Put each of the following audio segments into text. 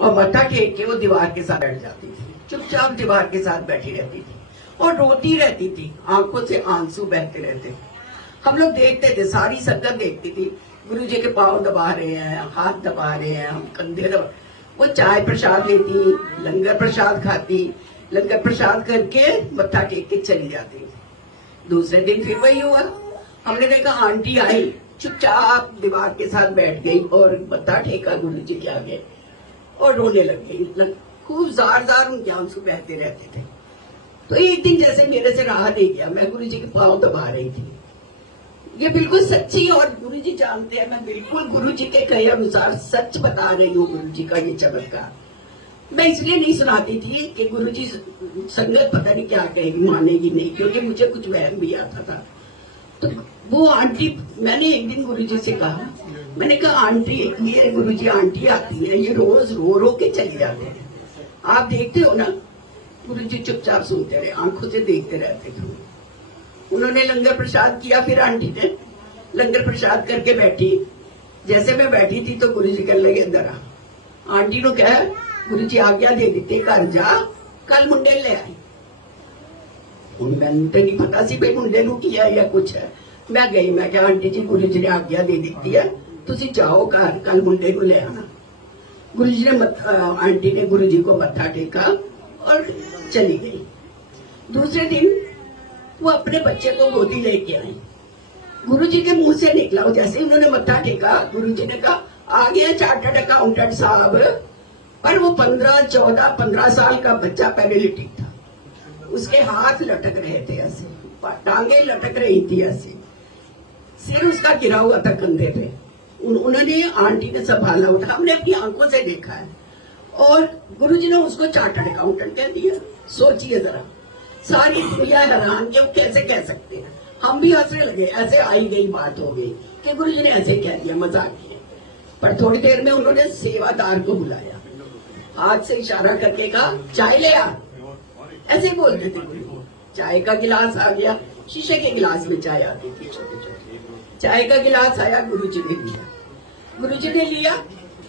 और मत्था टेक के वो दीवार के साथ बैठ जाती थी, चुपचाप दीवार के साथ बैठी रहती थी और रोती रहती थी, आंखों से आंसू बहते रहते। हम लोग देखते थे, सारी संगत देखती थी, गुरु जी के पांव दबा रहे हैं, हाथ दबा रहे हैं, हम कंधे दबा। वो चाय प्रसाद लेती, लंगर प्रसाद खाती, लंगर प्रसाद करके मत्था टेक के चली जाती। दूसरे दिन फिर वही हुआ। हमने देखा आंटी आई, चुपचाप दीवार के साथ बैठ गई और मत्था टेका गुरु जी के आगे और रोने लग गई। खूब जार जार उनके आंसू बहते रहते थे। तो एक दिन जैसे मेरे से रहा नहीं गया, मैं गुरु जी के पांव दबा रही थी। ये बिल्कुल सच्ची, और गुरु जी जानते हैं मैं बिल्कुल गुरु जी के कहे अनुसार सच बता रही हूँ। गुरु जी का ये चमत्कार मैं इसलिए नहीं सुनाती थी कि गुरु जी संगत पता नहीं क्या कहेगी, मानेगी नहीं, क्योंकि मुझे कुछ वहम भी आता था। तो वो आंटी, मैंने एक दिन गुरु जी से कहा, मैंने कहा आंटी, ये गुरु जी आंटी आती है, ये रोज रो रो के चली जाते हैं, आप देखते हो ना। गुरु जी चुपचाप सुनते रहे, आंखों से देखते रहते थे। उन्होंने लंगर प्रसाद किया, फिर आंटी ने लंगर प्रसाद करके बैठी। जैसे मैं बैठी थी तो गुरु जी कहने लगे अंदर आ। आंटी ने कहा गुरु जी आज्ञा दे दी घर जा, कल मुंडे ले आई। मैंने तो नहीं पता सी भाई मुंडे नूं किया या कुछ है। मैं गई, मैं क्या आंटी जी गुरु जी ने आज्ञा दे दी है, तुसी जाओ घर, कल मुंडे को ले आना। गुरु जी ने आंटी ने गुरु जी को मत्था टेका और चली गई। दूसरे दिन वो अपने बच्चे को गोदी लेके आई। गुरु जी के मुंह से निकला, जैसे ही उन्होंने मत्था टेका, गुरु जी ने कहा आ गया चार्टर्ड अकाउंटेंट साहब। पर वो 15 साल का बच्चा पैरालिटिक था, उसके हाथ लटक रहे थे ऐसे, टांगे लटक रही थी ऐसे, सिर उसका गिरा हुआ था कंधे पे। उन्होंने आंटी ने संभाला उठा, हमने अपनी आंखों से देखा है। और गुरुजी ने उसको चार्टर्ड अकाउंटेंट कह दिया। सोचिए जरा, सारी दुनिया हैरान कि वो कैसे कह सकते हैं। हम भी हंसने लगे, ऐसे आई गई बात हो गई कि गुरुजी ने ऐसे कह दिया, मजाक किया। पर थोड़ी देर में उन्होंने सेवादार को बुलाया, हाथ से इशारा करके कहा चाय ले आ। ऐसे ही बोलते थे गुरु। चाय का गिलास आ गया, शीशे के गिलास में चाय आती थी छोटे छोटे। चाय का गिलास आया, गुरुजी ने लिया। गुरुजी ने लिया,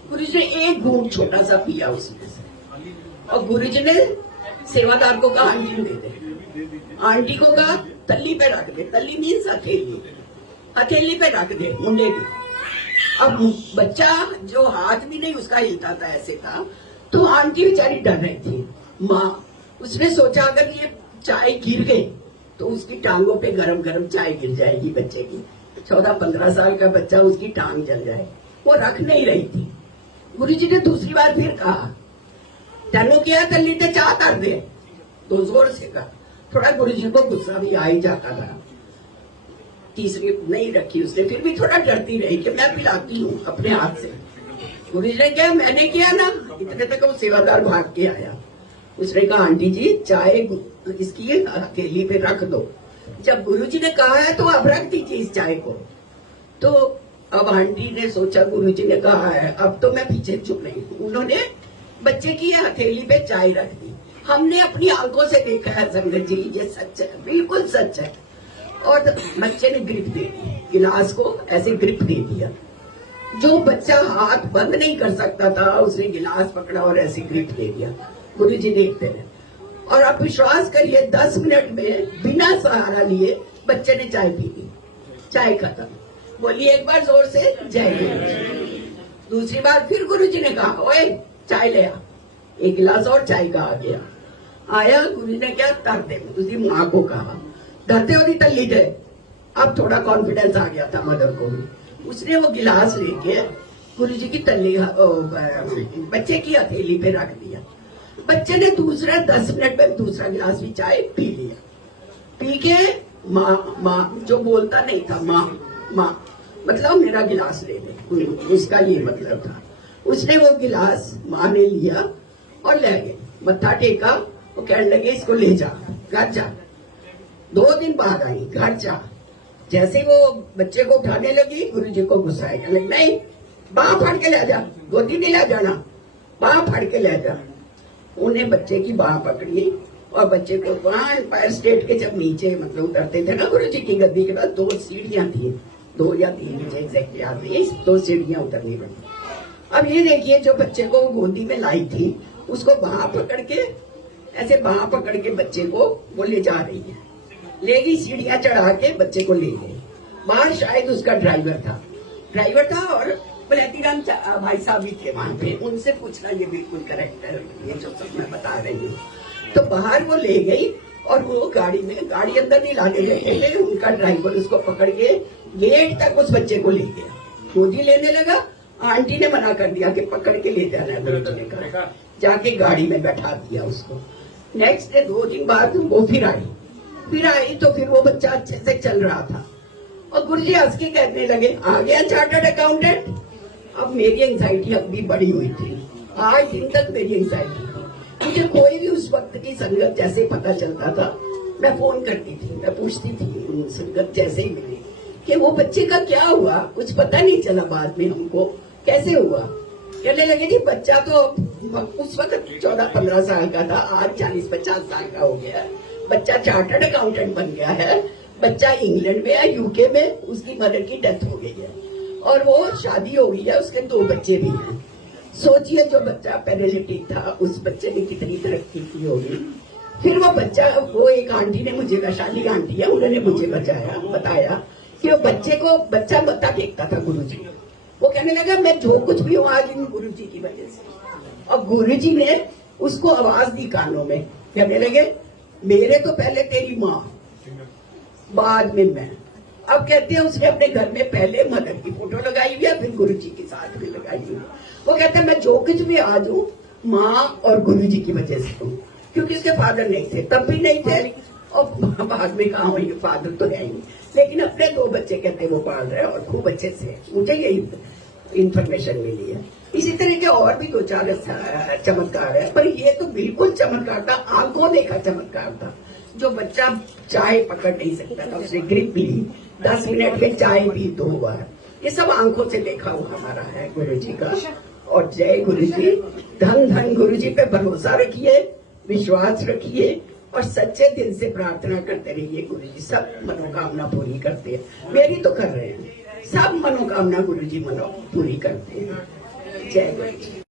गुरुजी ने एक घूंट छोटा सा पिया उसमें से, और गुरुजी ने सेवादार को कहा आंटी दे दे। आंटी को कहा तल्ली पे रख दे। तल्ली मीन्स हथेली, हथेली पे रख दे मुंडे की। अब बच्चा जो हाथ भी नहीं उसका हिलता था, ऐसे था। तो आंटी बेचारी डर रही थी, माँ। उसने सोचा अगर ये चाय गिर गई तो उसकी टांगों पे गरम गरम चाय गिर जाएगी बच्चे की। 14-15 साल का बच्चा, उसकी टांग जल जाए। वो रख नहीं रही थी। गुरुजी ने दूसरी बार फिर कहा तेनों क्या तल्ली ते चाह कर दे, तो जोर से कहा। थोड़ा गुरुजी को गुस्सा भी आ ही जाता था। तीसरी नहीं रखी उसने, फिर भी थोड़ा डरती रही कि मैं पिलाती हूँ अपने हाथ से। गुरुजी ने क्या, मैंने किया ना। इतने तक वो सेवादार भाग के आया। उसने कहा आंटी जी चाय इसकी हथेली पे रख दो। जब गुरुजी ने कहा है तो आप रख दीजिए इस चाय को। तो अब आंटी ने सोचा गुरुजी ने कहा है, अब तो मैं पीछे चुप नहीं हूँ। उन्होंने बच्चे की हथेली पे चाय रख दी। हमने अपनी आंखों से देखा है संगत जी, ये सच है, बिल्कुल सच है। और बच्चे ने ग्रिप दे दी, गिलास को ऐसे ग्रिप दे दिया। जो बच्चा हाथ बंद नहीं कर सकता था, उसने गिलास पकड़ा और ऐसे ग्रिप दे दिया। गुरुजी देखते रहे, और आप विश्वास करिए 10 मिनट में बिना सहारा लिए बच्चे ने चाय पी ली। चाय खत्म। बोलिए एक बार जोर से जय गुरु। दूसरी बार फिर गुरुजी ने कहा ओए चाय ले आ। एक गिलास और चाय का आ गया। आया, गुरुजी ने क्या कर दे, उसकी माँ को कहा धरते हो तल्ली दे। अब थोड़ा कॉन्फिडेंस आ गया था मदर को भी। उसने वो गिलास लेके गुरुजी की तल्ली बच्चे की हथेली पे रख दिया। बच्चे ने दूसरा 10 मिनट में दूसरा गिलास भी चाय पी लिया। पी के माँ माँ जो बोलता नहीं था, माँ माँ मतलब मेरा गिलास ले ले, उसका ये मतलब था। उसने वो गिलास माँ ने लिया और ले गए, मत्था टेका। वो कहने लगे इसको ले जा, घर जा। 2 दिन बाद आई, घर जा। जैसे वो बच्चे को उठाने लगी, गुरुजी को गुस्सा आया, नहीं बाह फाड़ के ले जा, गोदी नहीं ले जाना, बाह फाड़ के ले जा। उन्हें बच्चे की बाह पकड़ी और बच्चे को वहां एम्पायर स्टेट के जब नीचे मतलब उतरते थे ना गुरुजी की गद्दी के पास 2 सीढ़ियां थी, 2 या 3 मुझे एग्जैक्ट याद नहीं, 2 सीढ़ियां उतरनी पड़ी। अब ये देखिए, जो बच्चे को गोदी में लाई थी उसको बांह पकड़ के, ऐसे बांह पकड़ के बच्चे को वो ले जा रही है, ले गई सीढ़ियां चढ़ा के बच्चे को ले गई। बाहर शायद उसका ड्राइवर था और प्लेटिनम भाई साहब भी थे वहां पे, उनसे पूछना, ये बिल्कुल करेक्ट है ये जो सब मैं बता रही हूँ। तो बाहर वो ले गई और वो गाड़ी अंदर नहीं लाने लगे, उनका ड्राइवर उसको पकड़ के गेट तक उस बच्चे को ले गया, गोदी लेने लगा। आंटी ने मना कर दिया कि पकड़ के ले जाना है, लेकर जाके गाड़ी में बैठा दिया उसको। नेक्स्ट डे 2 दिन बाद वो फिर आई तो फिर वो बच्चा अच्छे से चल रहा था और गुरुजी हंस के कहने लगे, आ गया चार्टर्ड अकाउंटेंट। अब मेरी एंजाइटी अब भी बड़ी हुई थी, आज दिन तक मेरी एंजाइटी थी। मुझे कोई भी उस वक्त की संगत जैसे पता चलता था, मैं फोन करती थी, मैं पूछती थी उन संगत जैसे ही मिली कि वो बच्चे का क्या हुआ। कुछ पता नहीं चला बाद में हमको कैसे हुआ। कहने लगे जी बच्चा तो उस वक्त 14-15 साल का था, आज 40-50 साल का हो गया। बच्चा चार्टर्ड अकाउंटेंट बन गया है, बच्चा इंग्लैंड में है, यूके में, उसकी मदर की डेथ हो गई है और वो शादी हो गई है, उसके 2 बच्चे भी हैं। सोचिए जो बच्चा पैरालिटिक था उस बच्चे ने कितनी तरक्की की होगी। फिर वो बच्चा, वो एक आंटी ने मुझे, वैशाली आंटी है, उन्होंने मुझे बताया कि वो बच्चा मत्था टेकता था गुरुजी। वो कहने लगा मैं जो कुछ भी हूँ आज इन गुरुजी की वजह से। और गुरुजी ने उसको आवाज दी कानों में, कहने लगे मेरे तो पहले तेरी माँ, बाद में मैं। अब कहते हैं उसने अपने घर में पहले मदर की फोटो लगाई हुई है, फिर गुरुजी के साथ में लगाई हुई। वो कहते हैं मैं जो कुछ भी आज हूँ माँ और गुरुजी की वजह से हूँ, क्योंकि उसके फादर नहीं थे, तब भी नहीं थे और बाद में कहा हुई फादर तो है ही, लेकिन अपने 2 बच्चे कहते वो पाल रहे और खूब अच्छे से। मुझे यही इंफॉर्मेशन मिली है। इसी तरह के और भी 2-4 चमत्कार है, पर ये तो बिल्कुल चमत्कार था, आंखों देखा चमत्कार था। जो बच्चा चाय पकड़ नहीं सकता था, उसने ग्रिप ली, 10 मिनट में चाय पी 2 बार, ये सब आंखों से देखा हुआ हमारा है गुरुजी का। और जय गुरुजी, धन धन गुरुजी पे भरोसा रखिए, विश्वास रखिए और सच्चे दिल से प्रार्थना करते रहिए। गुरुजी सब मनोकामना पूरी करते हैं, मेरी तो कर रहे हैं, सब मनोकामना गुरुजी पूरी करते हैं। जय गुरुजी।